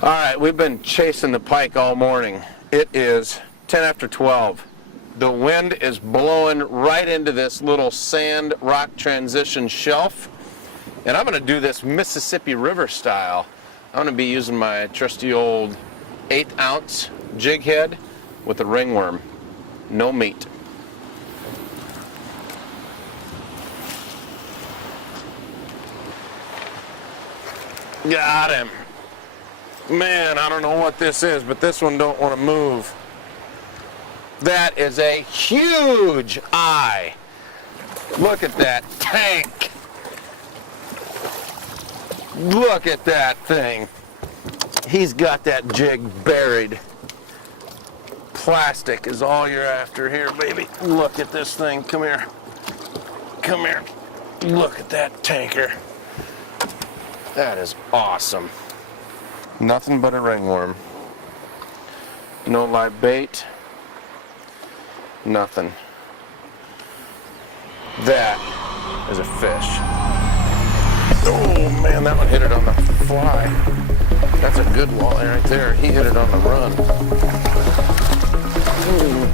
All right, we've been chasing the pike all morning. It is 10 after 12. The wind is blowing right into this little sand rock transition shelf. And I'm going to do this Mississippi River style. I'm going to be using my trusty old 1/8 ounce jig head with a ringworm. No meat. Got him. Man, I don't know what this is, but this one don't want to move. That is a huge eye. Look at that tank. Look at that thing. He's got that jig buried. Plastic is all you're after here, baby. Look at this thing. Come here. Come here. Look at that tanker. That is awesome. Nothing but a ringworm. No live bait. Nothing. That is a fish. Oh man, that one hit it on the fly. That's a good walleye right there. He hit it on the run. Ooh.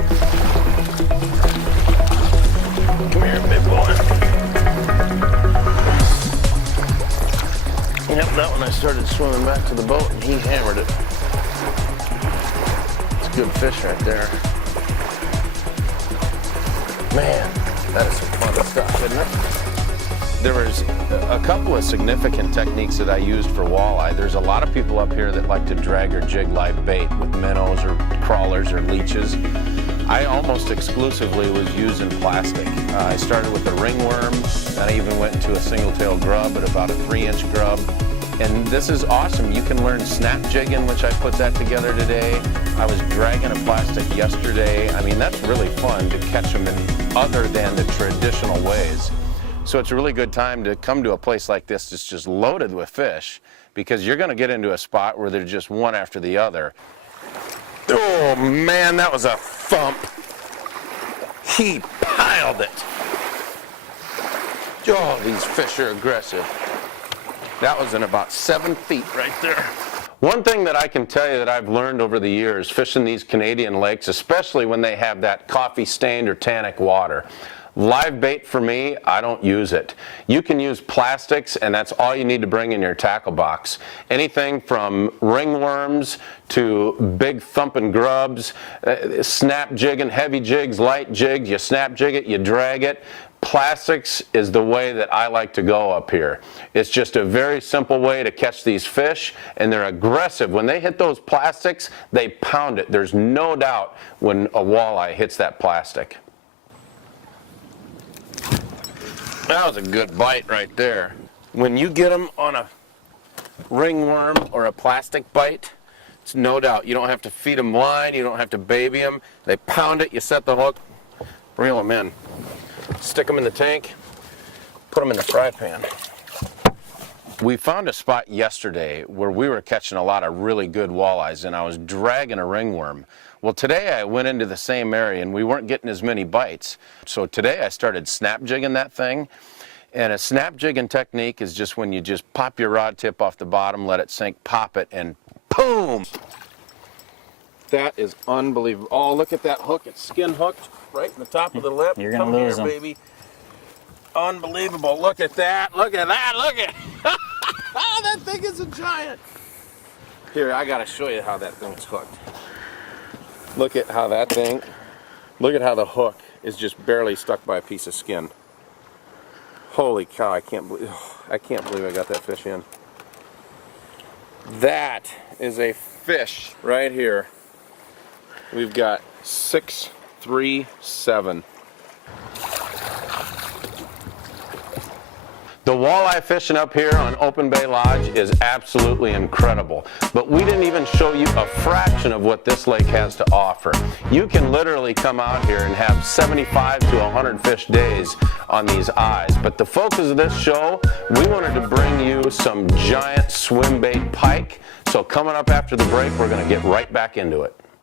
Come here, big boy. Yep, that one I started swimming back to the boat and he hammered it. It's a good fish right there. Man, that is some fun stuff, isn't it? There was a couple of significant techniques that I used for walleye. There's a lot of people up here that like to drag or jig live bait with minnows or crawlers or leeches. I almost exclusively was using plastic. I started with a ringworm, then I even went into a single-tail grub at about a 3-inch grub. And this is awesome. You can learn snap jigging, which I put that together today. I was dragging a plastic yesterday. I mean, that's really fun to catch them in other than the traditional ways. So it's a really good time to come to a place like this that's just loaded with fish, because you're gonna get into a spot where they're just one after the other. Oh man, that was a thump. He piled it. Oh, these fish are aggressive. That was in about 7 feet right there. One thing that I can tell you that I've learned over the years fishing these Canadian lakes, especially when they have that coffee stained or tannic water, live bait for me, I don't use it. You can use plastics and that's all you need to bring in your tackle box. Anything from ringworms to big thumping grubs, snap jigging, heavy jigs, light jigs, you snap jig it, you drag it. Plastics is the way that I like to go up here. It's just a very simple way to catch these fish, and they're aggressive. When they hit those plastics, they pound it. There's no doubt when a walleye hits that plastic. That was a good bite right there. When you get them on a ringworm or a plastic bite, it's no doubt. You don't have to feed them line, you don't have to baby them. They pound it, you set the hook, reel them in. Stick them in the tank, put them in the fry pan. We found a spot yesterday where we were catching a lot of really good walleyes and I was dragging a ringworm. Well, today I went into the same area and we weren't getting as many bites. So today I started snap jigging that thing. And a snap jigging technique is just when you just pop your rod tip off the bottom, let it sink, pop it, and boom! That is unbelievable. Oh, look at that hook. It's skin hooked right in the top of the lip. You're going to lose them. Baby. Unbelievable. Look at that. Look at that. Look at that thing is a giant. Here, I got to show you how that thing is hooked. Look at how that thing, look at how the hook is just barely stuck by a piece of skin. Holy cow, I can't believe I got that fish in. That is a fish right here. We've got 637. The walleye fishing up here on Open Bay Lodge is absolutely incredible, but we didn't even show you a fraction of what this lake has to offer. You can literally come out here and have 75 to 100 fish days on these eyes, but the focus of this show, we wanted to bring you some giant swim bait pike, so coming up after the break, we're going to get right back into it.